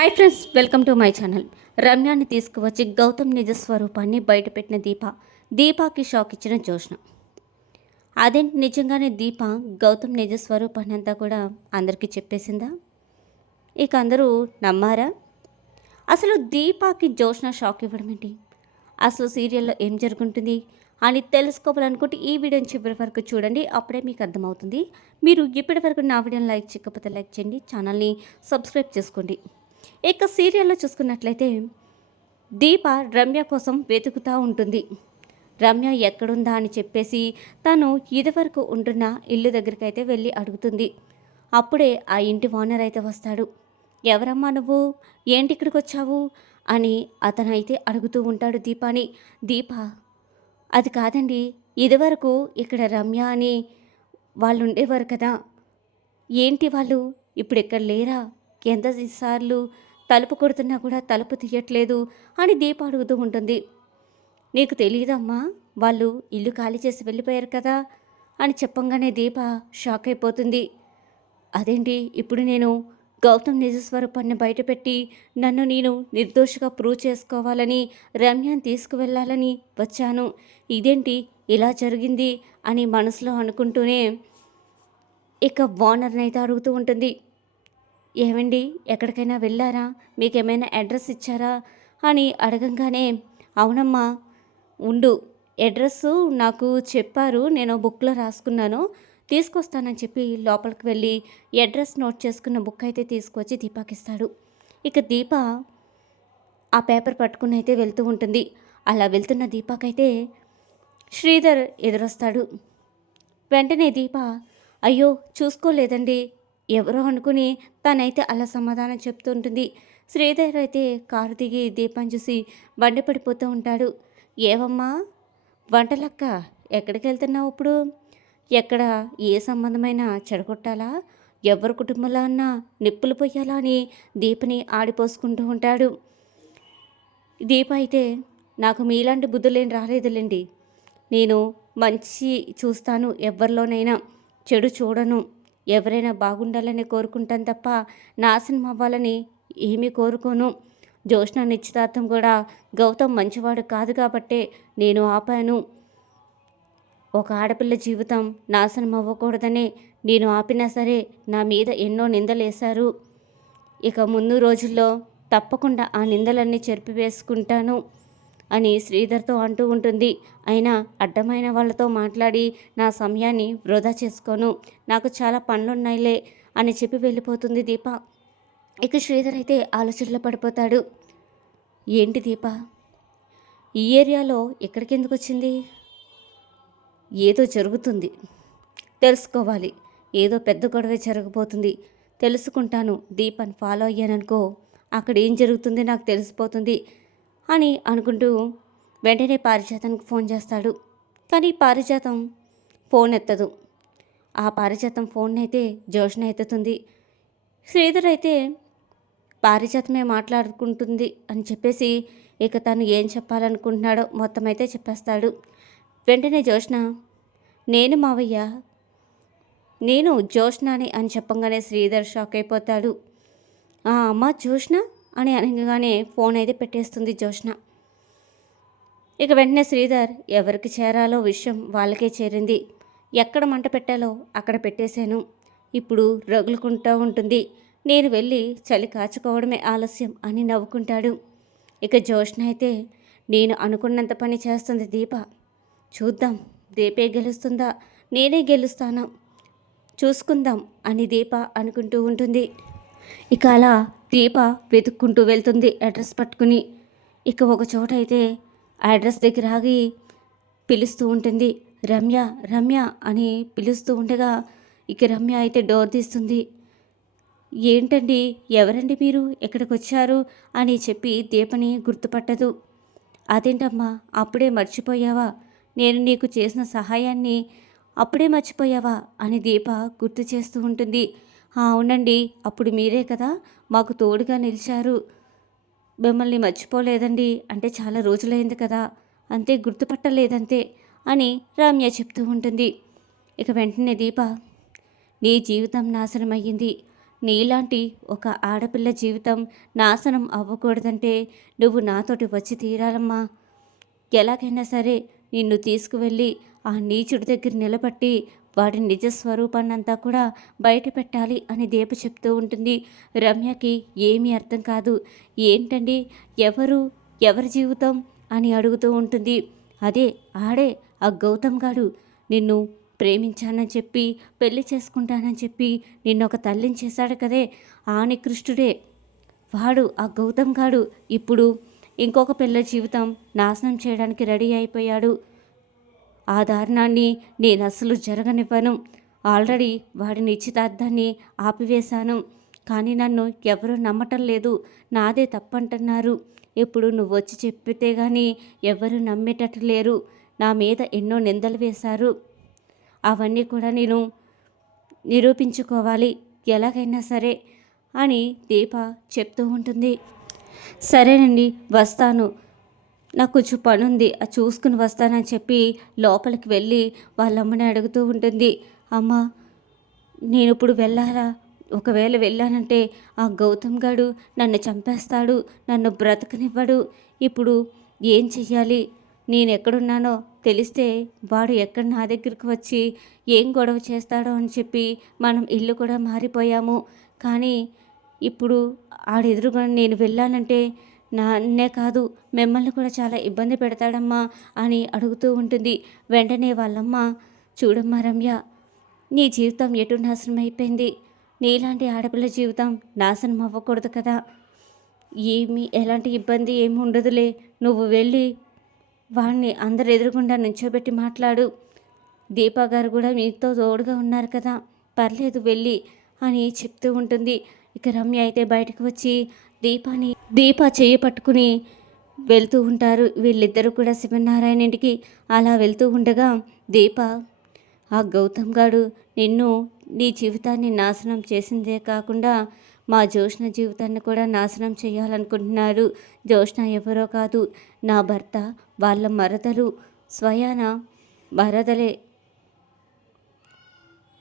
Hi friends welcome to my channel రమ్యాన్ని తీసుకువచ్చి గౌతమ్ నిజస్వరూపాన్ని బయటపెట్టిన దీప దీపాకి shock ఇచ్చిన జోష్ణ అదేంటి నిజంగానే దీప గౌతమ్ నిజస్వరూపాన్ని అంతా కూడా అందరికీ చెప్పేసిందా? ఇక అందరూ నమ్మారా? అసలు దీపాకి జోష్ణ షాక్ ఇవ్వడం ఏంటి? అసలు సీరియల్లో ఏం జరుగుంటుంది? అని తెలుసుకోవాలనుకుంటే ఈ వీడియోని చివరి వరకు చూడండి అప్పుడే మీకు అర్థమవుతుంది. మీరు ఇప్పటి వరకు నా వీడియోని లైక్ చేయకపోతే లైక్ చేయండి ఛానల్ని సబ్స్క్రైబ్ చేసుకోండి. ఇక సీరియల్లో చూసుకున్నట్లయితే దీప రమ్య కోసం వెతుకుతూ ఉంటుంది. రమ్య ఎక్కడుందా అని చెప్పేసి తను ఇదివరకు ఉంటున్న ఇల్లు దగ్గరికి అయితే వెళ్ళి అడుగుతుంది. అప్పుడే ఆ ఇంటి ఓనర్ అయితే వస్తాడు. ఎవరమ్మా నువ్వు? ఏంటి ఇక్కడికి వచ్చావు? అని అతను అయితే అడుగుతూ ఉంటాడు దీపాని. దీప అది కాదండి. ఇదివరకు ఇక్కడ రమ్య అని వాళ్ళు ఉండేవారు కదా. ఏంటి వాళ్ళు? ఇప్పుడు ఇక్కడ లేరా? ఎంతసార్లు తలుపు కొడుతున్నా కూడా తలుపు తీయట్లేదు అని దీప అడుగుతూ ఉంటుంది. నీకు తెలియదమ్మా వాళ్ళు ఇల్లు ఖాళీ చేసి వెళ్ళిపోయారు కదా అని చెప్పంగానే దీప షాక్ అయిపోతుంది. అదేంటి ఇప్పుడు నేను గౌతమ్ నిజస్వరూపాన్ని బయటపెట్టి నన్ను నేను నిర్దోషిగా ప్రూవ్ చేసుకోవాలని రమ్యాన్ని తీసుకువెళ్ళాలని వచ్చాను. ఇదేంటి ఇలా జరిగింది అని మనసులో అనుకుంటూనే ఇక ఓనర్ని అయితే అడుగుతూ ఉంటుంది. ఏమండి ఎక్కడికైనా వెళ్ళారా? మీకు ఏమైనా అడ్రస్ ఇచ్చారా? అని అడగంగానే అవునమ్మా ఉండు. అడ్రస్ నాకు చెప్పారు నేను బుక్లో రాసుకున్నాను. తీసుకొస్తానని చెప్పి లోపలికి వెళ్ళి అడ్రస్ నోట్ చేసుకున్న బుక్ అయితే తీసుకొచ్చి దీపాకిస్తాడు ఇక దీప ఆ పేపర్ పట్టుకుని అయితే వెళ్తూ ఉంటుంది. అలా వెళ్తున్న దీపాకైతే శ్రీధర్ ఎదురొస్తాడు. వెంటనే దీప అయ్యో చూసుకోలేదండి. ఎవరో అనుకుని తనైతే అలా సమాధానం చెప్తుంటుంది శ్రీధర్ అయితే కారు దిగి దీపం చూసి బండి పడిపోతూ ఉంటాడు. ఏవమ్మా వంటలక్క ఎక్కడికి వెళ్తున్నావు ఇప్పుడు? ఎక్కడ ఏ సంబంధమైన చెడగొట్టాలా? ఎవరి కుటుంబంలో అన్నా నిప్పులు పొయ్యాలా? అని దీపని ఆడిపోసుకుంటూ ఉంటాడు. దీప అయితే నాకు మీలాంటి బుద్ధులేం రాలేదులేండి. నేను మంచి చూస్తాను ఎవరిలోనైనా. చెడు చూడను. ఎవరైనా బాగుండాలని కోరుకుంటాను తప్ప నాశనం అవ్వాలని ఏమీ కోరుకోను. జ్యోష్ణ నిశ్చితార్థం కూడా గౌతమ్ మంచివాడు కాదు కాబట్టే నేను ఆపాను. ఒక ఆడపిల్ల జీవితం నాశనం అవ్వకూడదనే నేను ఆపినా సరే నా మీద ఎన్నో నిందలేశారు. ఇక ముందు రోజుల్లో తప్పకుండా ఆ నిందలన్నీ చెరిపివేసుకుంటాను. అని శ్రీధర్తో అంటూ ఉంటుంది. అయినా అడ్డమైన వాళ్ళతో మాట్లాడి నా సమయాన్ని వృధా చేసుకోను. నాకు చాలా పనులున్నాయిలే అని చెప్పి వెళ్ళిపోతుంది దీప. ఇక శ్రీధర్ అయితే ఆలోచనలో పడిపోతాడు. ఏంటి దీప? ఈ ఏరియాలో ఎక్కడికి ఎందుకు వచ్చింది? ఏదో జరుగుతుంది. తెలుసుకోవాలి. ఏదో పెద్ద గొడవ జరగబోతుంది. తెలుసుకుంటాను. దీపాన్ని ఫాలో అయ్యాననుకో. అక్కడ ఏం జరుగుతుంది నాకు తెలిసిపోతుంది. అని అనుకుంటూ వెంటనే పారిజాతానికి ఫోన్ చేస్తాడు. కానీ పారిజాతం ఫోన్ ఎత్తదు. ఆ పారిజాతం ఫోన్ అయితే జోష్న ఎత్తుతుంది. శ్రీధర్ అయితే పారిజాతమే మాట్లాడుకుంటుంది అని చెప్పేసి ఇక తను ఏం చెప్పాలనుకుంటున్నాడో మొత్తం అయితే చెప్పేస్తాడు. వెంటనే జోష్న నేను మావయ్య నేను జోష్నాని అని చెప్పంగానే శ్రీధర్ షాక్ అయిపోతాడు. ఆ అమ్మ జోష్న? అని అనగానే ఫోన్ అయితే పెట్టేస్తుంది జోష్న ఇక వెంటనే శ్రీధర్ ఎవరికి చేరాలో విషయం వాళ్ళకే చేరింది. ఎక్కడ మంట పెట్టాలో అక్కడ పెట్టేశాను. ఇప్పుడు రగులుకుంటూ ఉంటుంది. నేను వెళ్ళి చలి కాచుకోవడమే ఆలస్యం అని నవ్వుకుంటాడు. ఇక జోష్న అయితే నేను అనుకున్నంత పని చేస్తుంది దీప. చూద్దాం దీపే గెలుస్తుందా? నేనే గెలుస్తాను. చూసుకుందాం అని దీప అనుకుంటూ ఉంటుంది. ఇక అలా దీప వెతుక్కుంటూ వెళ్తుంది అడ్రస్ పట్టుకుని. ఇక ఒక చోట అయితే ఆ అడ్రస్ దగ్గర ఆగి పిలుస్తూ ఉంటుంది రమ్య రమ్య అని పిలుస్తూ ఉండగా ఇక రమ్య అయితే డోర్ తీస్తుంది. ఏంటండి ఎవరండి మీరు? ఎక్కడికి వచ్చారు అని చెప్పి దీపని గుర్తుపట్టదు. అదేంటమ్మా అప్పుడే మర్చిపోయావా? నేను నీకు చేసిన సహాయాన్ని అప్పుడే మర్చిపోయావా? అని దీప గుర్తు చేస్తూ ఉంటుంది. అవునండి అప్పుడు మీరే కదా మాకు తోడుగా నిలిచారు. మిమ్మల్ని మర్చిపోలేదండి. అంటే చాలా రోజులైంది కదా. అంతే గుర్తుపట్టలేదంతే అని రమ్య చెప్తూ ఉంటుంది. ఇక వెంటనే దీప నీ జీవితం నాశనమయ్యింది. నీలాంటి ఒక ఆడపిల్ల జీవితం నాశనం అవ్వకూడదంటే నువ్వు నాతోటి వచ్చి తీరాలమ్మా. ఎలాగైనా సరే నిన్ను తీసుకువెళ్ళి ఆ నీచుడి దగ్గర నిలబట్టి వాడి నిజ స్వరూపాన్నంతా కూడా బయట పెట్టాలి అని దీప చెప్తూ ఉంటుంది. రమ్యకి ఏమీ అర్థం కాదు. ఏంటండి? ఎవరు? ఎవరి జీవితం? అని అడుగుతూ ఉంటుంది. అదే ఆడే ఆ గౌతమ్ గాడు. నిన్ను ప్రేమించానని చెప్పి పెళ్ళి చేసుకుంటానని చెప్పి నిన్ను ఒక తల్లిని చేశాడు కదే. ఆనికృష్ణుడే వాడు ఆ గౌతమ్ గాడు ఇప్పుడు ఇంకొక పిల్ల జీవితం నాశనం చేయడానికి రెడీ అయిపోయాడు. ఆ దారుణాన్ని నేను అసలు జరగనివ్వను. ఆల్రెడీ వాడి నిశ్చితార్థాన్ని ఆపివేశాను. కానీ నన్ను ఎవరూ నమ్మటం లేదు. నాదే తప్పంటున్నారు. ఇప్పుడు నువ్వు వచ్చి చెప్పితే కానీ ఎవరు నమ్మేటట్టు లేరు. నా మీద ఎన్నో నిందలు వేశారు. అవన్నీ కూడా నేను నిరూపించుకోవాలి. ఎలాగైనా సరే అని దీప చెప్తూ ఉంటుంది. సరేనండి వస్తాను. నాకు కొంచెం పని ఉంది అది చూసుకుని వస్తానని చెప్పి లోపలికి వెళ్ళి వాళ్ళమ్మని అడుగుతూ ఉంటుంది. అమ్మ నేను ఇప్పుడు వెళ్ళారా ఒకవేళ వెళ్ళానంటే ఆ గౌతమ్ గాడు నన్ను చంపేస్తాడు నన్ను బ్రతకనివ్వడు. ఇప్పుడు ఏం చెయ్యాలి? నేను ఎక్కడున్నానో తెలిస్తే వాడు ఎక్కడ నా దగ్గరికి వచ్చి ఏం గొడవ చేస్తాడో అని చెప్పి మనం ఇల్లు కూడా మారిపోయాము. కానీ ఇప్పుడు ఆడెదురుగా నేను వెళ్ళానంటే నాన్నే కాదు మిమ్మల్ని కూడా చాలా ఇబ్బంది పెడతాడమ్మా అని అడుగుతూ ఉంటుంది. వెంటనే వాళ్ళమ్మ చూడమ్మా రమ్య నీ జీవితం ఎటు నాశనం అయిపోయింది? నీలాంటి ఆడపిల్ల జీవితం నాశనం అవ్వకూడదు కదా. ఏమి ఎలాంటి ఇబ్బంది ఏమి ఉండదులే. నువ్వు వెళ్ళి వాడిని అందరు ఎదురుగుండా నుంచోబెట్టి మాట్లాడు. దీపా గారు కూడా మీతో తోడుగా ఉన్నారు కదా. పర్లేదు వెళ్ళి అని చెప్తూ ఉంటుంది. ఇక రమ్య అయితే బయటకు వచ్చి దీపాని దీప చేయి పట్టుకుని వెళ్తూ ఉంటారు. వీళ్ళిద్దరూ కూడా శివనారాయణ ఇంటికి అలా వెళ్తూ ఉండగా దీప ఆ గౌతమ్ గాడు నిన్ను నీ జీవితాన్ని నాశనం చేసిందే కాకుండా మా జోష్ణ జీవితాన్ని కూడా నాశనం చేయాలనుకుంటున్నారు. జోష్ణ ఎవరో కాదు నా భర్త. వాళ్ళ మరదలు స్వయాన మరదలే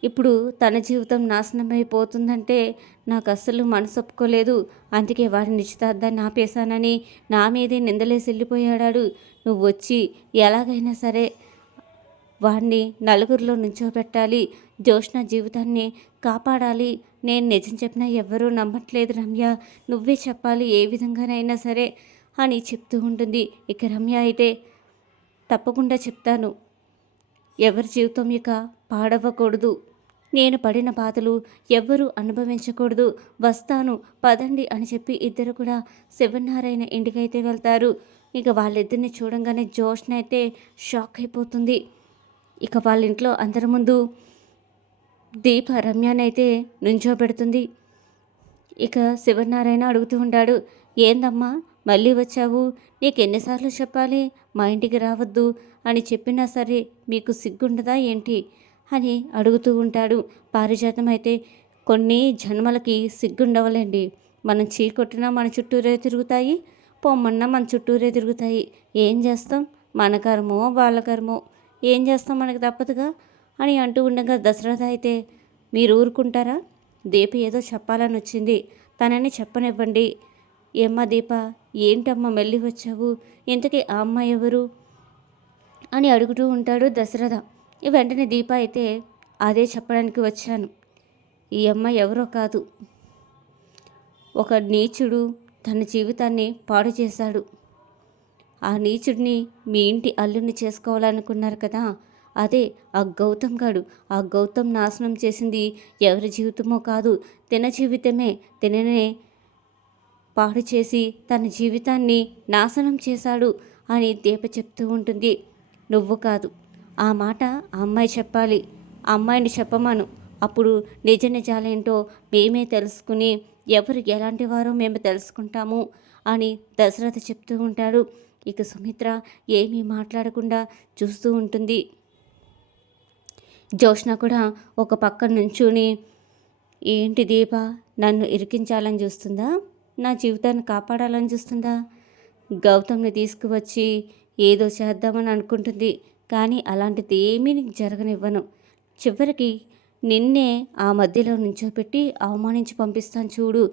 ఇప్పుడు తన జీవితం నాశనం అయిపోతుందంటే నాకు అస్సలు మనసు ఒప్పుకోలేదు అందుకే వాడి నిశ్చితార్థాన్ని ఆపేశానని నా మీదే నిందలేసి వెళ్ళిపోయాడాడు. నువ్వు వచ్చి ఎలాగైనా సరే వాడిని నలుగురిలో నుంచోబెట్టాలి. జోష్న జీవితాన్ని కాపాడాలి. నేను నిజం చెప్పినా ఎవ్వరూ నమ్మట్లేదు రమ్య. నువ్వే చెప్పాలి ఏ విధంగానైనా సరే అని చెప్తూ ఉంటుంది. ఇక రమ్య అయితే తప్పకుండా చెప్తాను. ఎవరి జీవితం ఇక పాడవ్వకూడదు. నేను పడిన బాధలు ఎవ్వరూ అనుభవించకూడదు. వస్తాను పదండి అని చెప్పి ఇద్దరు కూడా శివనారాయణ ఇంటికైతే వెళ్తారు. ఇక వాళ్ళిద్దరిని చూడంగానే జోష్న అయితే షాక్ అయిపోతుంది. ఇక వాళ్ళ ఇంట్లో అందరి ముందు దీప రమ్యానైతే నుంచోబెడుతుంది. ఇక శివనారాయణ అడుగుతూ ఉంటాడు ఏందమ్మా మళ్ళీ వచ్చావు? నీకు ఎన్నిసార్లు చెప్పాలి? మా ఇంటికి రావద్దు అని చెప్పినా సరే మీకు సిగ్గుండదా ఏంటి? అని అడుగుతూ ఉంటాడు. పారిజాతం అయితే కొన్ని జన్మలకి సిగ్గుండవలేండి. మనం చీకొట్టినా మన చుట్టూరే తిరుగుతాయి పొమ్మన్నా మన చుట్టూరే తిరుగుతాయి. ఏం చేస్తాం? మన కర్మో వాళ్ళ కర్మో. ఏం చేస్తాం మనకి తప్పదుగా? అని అంటూ ఉండగా దశరథ అయితే మీరు ఊరుకుంటారా? దీప ఏదో చెప్పాలని వచ్చింది తనని చెప్పనివ్వండి. ఏమ్మా దీప ఏంటమ్మా మెల్లి వచ్చావు ఇంతకీ ఆ అమ్మాయి ఎవరు? అని అడుగుతూ ఉంటాడు దశరథ. వెంటనే దీప అయితే అదే చెప్పడానికి వచ్చాను. ఈ అమ్మాయి ఎవరో కాదు. ఒక నీచుడు తన జీవితాన్ని పాడు చేశాడు. ఆ నీచుడిని మీ ఇంటి అల్లుని చేసుకోవాలనుకున్నారు కదా? అదే ఆ గౌతమ్ గాడు. ఆ గౌతమ్ నాశనం చేసింది ఎవరి జీవితమో కాదు. తిన జీవితమే తిననే పాడు చేసి తన జీవితాన్ని నాశనం చేశాడు అని దీప చెప్తూ ఉంటుంది. నువ్వు కాదు. ఆ మాట ఆ అమ్మాయి చెప్పాలి. ఆ అమ్మాయిని చెప్పమను. అప్పుడు నిజ నిజాలేంటో మేమే తెలుసుకుని ఎవరు ఎలాంటి వారో మేము తెలుసుకుంటాము అని దశరథ చెప్తూ ఉంటాడు. ఇక సుమిత్ర ఏమీ మాట్లాడకుండా చూస్తూ ఉంటుంది. జోష్ణ కూడా ఒక పక్క నుంచుని ఏంటి దీప నన్ను ఇరికించాలని చూస్తుందా? నా జీవితాన్ని కాపాడాలని చూస్తుందా? గౌతమ్ని తీసుకువచ్చి ఏదో చేద్దామని అనుకుంటుంది. కానీ అలాంటిది ఏమీ నీకు జరగనివ్వను. చివరికి నిన్నే ఆ మధ్యలో నుంచోపెట్టి అవమానించి పంపిస్తాను చూడు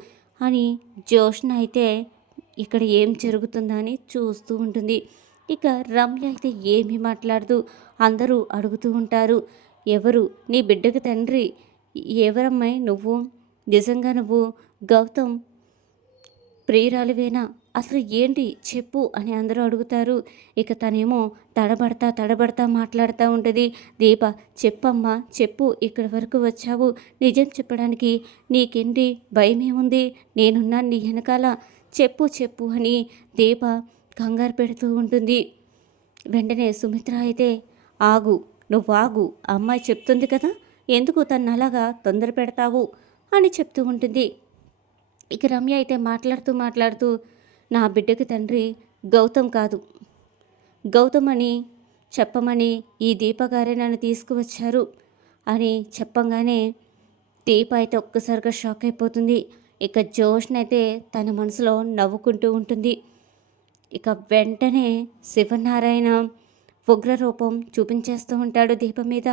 అని జోష్న అయితే ఇక్కడ ఏం జరుగుతుందని చూస్తూ ఉంటుంది. ఇక రమ్య అయితే ఏమీ మాట్లాడుతూ అందరూ అడుగుతూ ఉంటారు. ఎవరు? నీ బిడ్డకి తండ్రి ఎవరమ్మాయి? నువ్వు? నిజంగా నువ్వు గౌతమ్ ప్రియురాలివేనా? అసలు ఏంటి చెప్పు అని అందరూ అడుగుతారు. ఇక తనేమో తడబడతా తడబడతా మాట్లాడుతూ ఉంటుంది. దీప చెప్పమ్మా చెప్పు ఇక్కడి వరకు వచ్చావు. నిజం చెప్పడానికి నీకేంటి భయమేముంది నేనున్నా నీ వెనకాల. చెప్పు చెప్పు అని దీప కంగారు పెడుతూ ఉంటుంది. వెంటనే సుమిత్ర అయితే ఆగు నువ్వు ఆగు అమ్మాయి చెప్తుంది కదా ఎందుకు తను అలాగా తొందర పెడతావు అని చెప్తూ ఉంటుంది. ఇక రమ్య అయితే మాట్లాడుతూ మాట్లాడుతూ నా బిడ్డకి తండ్రి గౌతమ్ కాదు. గౌతమ్ అని చెప్పమని ఈ దీపగారే నన్ను తీసుకువచ్చారు అని చెప్పంగానే దీప అయితే ఒక్కసారిగా షాక్ అయిపోతుంది. ఇక జోష్ని అయితే తన మనసులో నవ్వుకుంటూ ఉంటుంది. ఇక వెంటనే శివనారాయణ ఉగ్రరూపం చూపించేస్తూ ఉంటాడు దీపం మీద.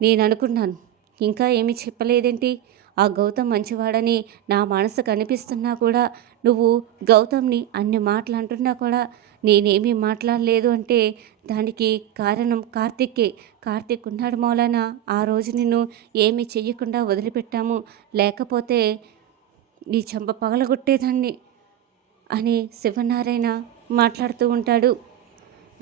నేను అనుకున్నాను ఇంకా ఏమీ చెప్పలేదేంటి? ఆ గౌతమ్ మంచివాడని నా మనసు కనిపిస్తున్నా కూడా నువ్వు గౌతమ్ని అన్ని మాటలు అంటున్నా కూడా నేనేమీ మాట్లాడలేదు అంటే దానికి కారణం కార్తిక్కే. కార్తిక్ ఉన్నాడు మౌలాన. ఆ రోజు నిన్ను ఏమీ చెయ్యకుండా వదిలిపెట్టాము. లేకపోతే నీ చెంప పగలగొట్టేదాన్ని అని శివనారాయణ మాట్లాడుతూ ఉంటాడు.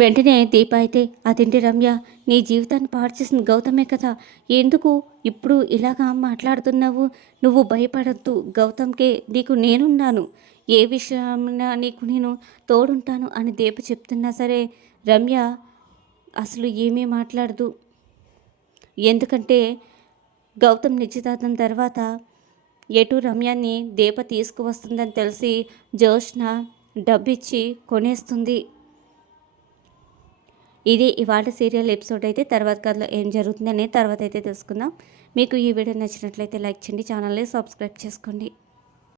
వెంటనే దీప అయితే అదేంటి రమ్య? నీ జీవితాన్ని పాడు చేసిన గౌతమే కదా. ఎందుకు ఇప్పుడు ఇలాగా మాట్లాడుతున్నావు? నువ్వు భయపడద్దు. గౌతమ్కే నీకు నేనున్నాను. ఏ విషయమైనా నీకు నేను తోడుంటాను అని దీప చెప్తున్నా సరే రమ్య అసలు ఏమీ మాట్లాడదు. ఎందుకంటే గౌతమ్ నిశ్చితార్థం తర్వాత ఎటు రమ్యాన్ని దీప తీసుకువస్తుందని తెలిసి జోష్న డబ్బిచ్చి కొనేస్తుంది. ఇది ఇవాళ సీరియల్ ఎపిసోడ్ అయితే తర్వాత కథలో ఏం జరుగుతుంది అనేది తర్వాత అయితే తెలుసుకుందాం. మీకు ఈ వీడియో నచ్చినట్లయితే లైక్ చేయండి ఛానల్ని సబ్స్క్రైబ్ చేసుకోండి.